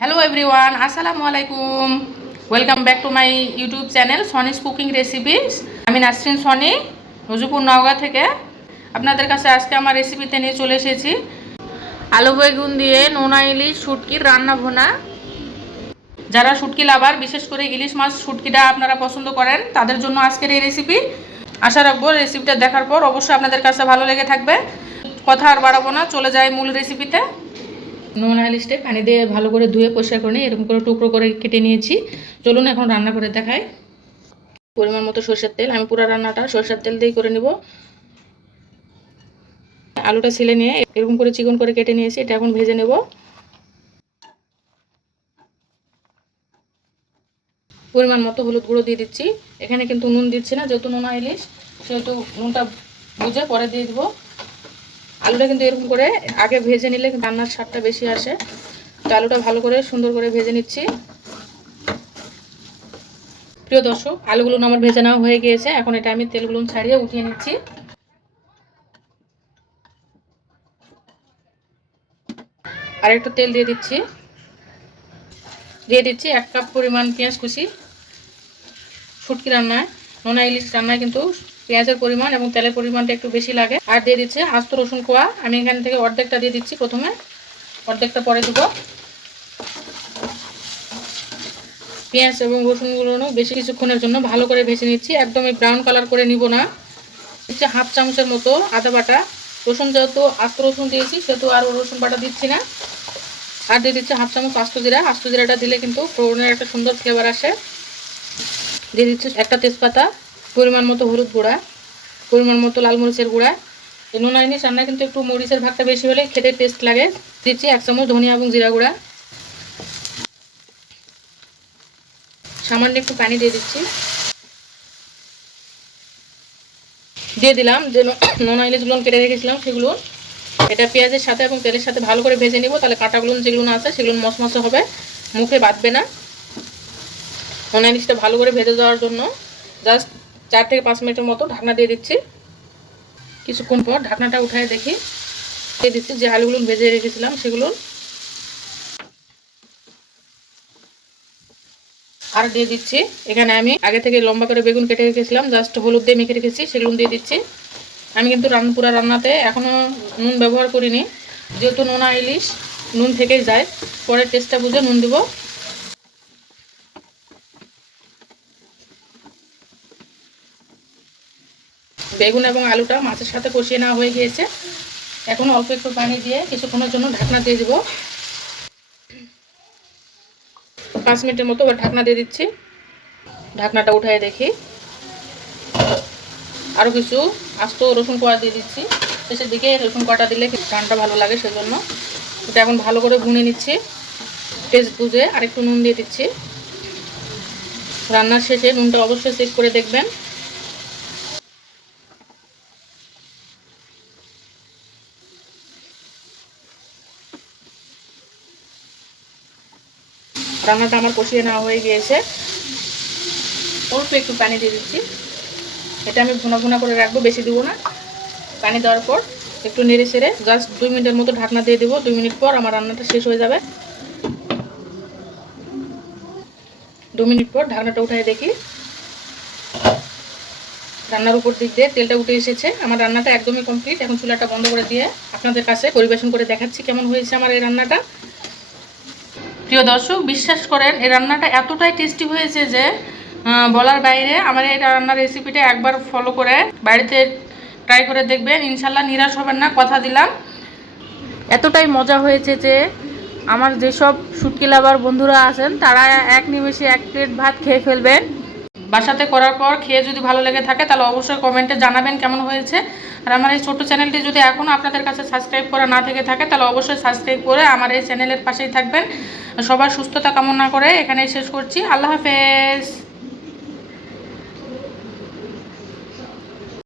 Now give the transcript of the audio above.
Hello everyone, আসসালামু আলাইকুম। Welcome back to my YouTube channel Soni's cooking recipes. আমি Nasrin Sony, নজরুলপুর Naogaon থেকে আপনাদের কাছে আজকে আমার রেসিপিতে নিয়ে চলে এসেছি আলু বেগুন দিয়ে নোনা ইলিশ শুটকির রান্না ভুনা। যারা শুটকি লাভার, বিশেষ করে ইলিশ মাছ শুটকিটা আপনারা পছন্দ করেন, তাদের জন্য আজকের এই রেসিপি। আশা রাখবো রেসিপিটা দেখার পর অবশ্যই আপনাদের কাছে ভালো লেগে থাকবে। কথা আর বাড়াবো না, চলে যায় মূল রেসিপিতে। নোনা ইলিশটা পানি দিয়ে ভালো করে ধুয়ে পরিষ্কার করে নিয়ে এরকম করে টুকরো করে কেটে নিয়েছি। চলুন এখন রান্না করে দেখাই। পরিমাণ মতো সরষের তেল, আমি পুরো রান্নাটা সরষের তেল দিয়েই করে নিব। আলুটা ছিলে নিয়ে এরকম করে চিকন করে কেটে নিয়েছি, এটা এখন ভেজে নেব। পরিমাণ মতো হলুদ গুঁড়ো দিয়ে দিচ্ছি। এখানে কিন্তু নুন দিচ্ছি না, যেহেতু নোনা ইলিশ সেহেতু নুনটা বুঝে পরে দিয়ে দিব। আলুটা কিন্তু এরকম করে আগে ভেজে নিলে রান্নার স্বাদটা বেশি আসে। তো আলুটা ভালো করে সুন্দর করে ভেজে নিচ্ছি। প্রিয় দর্শক, আলুগুলো আমার ভেজে নেওয়া হয়ে গিয়েছে। এখন এটা আমি তেলগুলো ছাড়িয়ে উঠিয়ে নিচ্ছি। আর একটু তেল দিয়ে দিচ্ছি। 1 কাপ পরিমাণ পেঁয়াজ কুচি। শুটকি রান্নায়, নোনা ইলিশ রান্নায় কিন্তু পেঁয়াজের পরিমাণ এবং তেলের পরিমাণটা একটু বেশি লাগে। আর দিয়ে দিচ্ছি আস্ত রসুন কোয়া। আমি এখান থেকে অর্ধেকটা দিয়ে দিচ্ছি প্রথমে, অর্ধেকটা পরে দেবো। পেঁয়াজ এবং রসুনগুলো বেশি কিছুক্ষণের জন্য ভালো করে ভেজে নিচ্ছি, একদমই ব্রাউন কালার করে নিব না। দিচ্ছি 1/2 চামচের মতো আদা বাটা। রসুন যেহেতু আস্ত রসুন দিয়েছি সেহেতু আর রসুন বাটা দিচ্ছি না। আর দিয়ে দিচ্ছি 1/2 চামচ আস্ত জিরা। আস্ত জিরাটা দিলে কিন্তু ফোড়নের একটা সুন্দর ফ্লেভার আসে। দিয়ে দিচ্ছি একটা তেজপাতা, পরিমাণ মতো হলুদ গুঁড়া, পরিমাণ মতো লাল মরিচের গুঁড়া। এই নোনা ইলিশ রান্নায় কিন্তু একটু মরিচের ভাগটা বেশি হলে খেতে টেস্ট লাগে। দিচ্ছি 1 চামচ ধনিয়া এবং জিরা গুঁড়া। সামান্য একটু পানি দিয়ে দিচ্ছি। দিয়ে দিলাম যে নোনা ইলিশগুলো কেটে রেখেছিলাম সেগুলো। এটা পেঁয়াজের সাথে এবং তেলের সাথে ভালো করে ভেজে নিব, তাহলে কাঁটাগুলো যেগুলো আছে সেগুলো মশমশে হবে, মুখে বাঁধবে না। নোনা ইলিশটা ভালো করে ভেজে দেওয়ার জন্য জাস্ট 4 থেকে 5 মিনিটের মতো ঢাকনা দিয়ে দিচ্ছি। কিছুক্ষণ পর ঢাকনাটা উঠায় দেখি, দিয়ে দিচ্ছি যে আলুগুলো ভেজে রেখেছিলাম সেগুলো। আর দিয়ে দিচ্ছি এখানে আমি আগে থেকে লম্বা করে বেগুন কেটে রেখেছিলাম, জাস্ট হলুদ দিয়ে মেখে রেখেছি, সেগুলো দিয়ে দিচ্ছি। আমি কিন্তু পুরা রান্নাতে এখনও নুন ব্যবহার করিনি, যেহেতু নোনা ইলিশ নুন থেকেই যায়, পরে টেস্টটা বুঝে নুন দিব। বেগুন এবং আলুটা মাছের সাথে কষিয়ে নেওয়া হয়ে গিয়েছে। এখন অল্প একটু পানি দিয়ে কিছুক্ষণের জন্য ঢাকনা দিয়ে দেব। 5 মিনিটের মতো ঢাকনা দিয়ে দিচ্ছি। ঢাকনাটা উঠায় দেখি, আরও কিছু আস্ত রসুন কোয়া দিয়ে দিচ্ছি। শেষের দিকে রসুন কোয়াটা দিলে রান্নাটা ভালো লাগে, সেজন্য এটা এখন ভালো করে ভুনে নিচ্ছি। টেস্ট বুঝে আরেকটু নুন দিয়ে দিচ্ছি। রান্নার শেষে নুনটা অবশ্যই চেক করে দেখবেন। রান্নাটা আমার কষিয়ে নেওয়া হয়ে গিয়েছে। অল্প একটু পানি দিয়ে দিচ্ছি। এটা আমি ভুনা ভুনা করে রাখবো, বেশি দিব না। পানি দেওয়ার পর একটু নেড়ে ছেড়ে জাস্ট 2 মিনিটের মতো ঢাকনা দিয়ে দেবো। 2 মিনিট পর আমার রান্নাটা শেষ হয়ে যাবে। 2 মিনিট পর ঢাকনাটা উঠায় দেখি, রান্নার উপর দিক দিয়ে তেলটা উঠে এসেছে। আমার রান্নাটা একদমই কমপ্লিট। এখন চুলাটা বন্ধ করে দিয়ে আপনাদের কাছে পরিবেশন করে দেখাচ্ছি কেমন হয়েছে আমার এই রান্নাটা। প্রিয় দর্শক, বিশ্বাস করেন এই রান্নাটা এতটাই টেস্টি হয়েছে যে বলার বাইরে। আমার এই রান্নার রেসিপিটা একবার ফলো করে বাড়িতে ট্রাই করে দেখবেন, ইনশাল্লাহ নিরাশ হবেন না, কথা দিলাম। এতটাই মজা হয়েছে যে আমার যেসব শুটকি লাভার বন্ধুরা আছেন তারা এক নিমেষে 1 প্লেট ভাত খেয়ে ফেলবেন। বাসাতে করার পর খেয়ে যদি ভালো লেগে থাকে তাহলে অবশ্যই কমেন্টে জানাবেন কেমন হয়েছে। আর আমার এই ছোট্ট চ্যানেলটি যদি এখনও আপনাদের কাছে সাবস্ক্রাইব করা না থেকে থাকে তাহলে অবশ্যই সাবস্ক্রাইব করে আমার এই চ্যানেলের পাশেই থাকবেন। সবার সুস্থতা কামনা করে এখানেই শেষ করছি। আল্লাহ হাফেজ।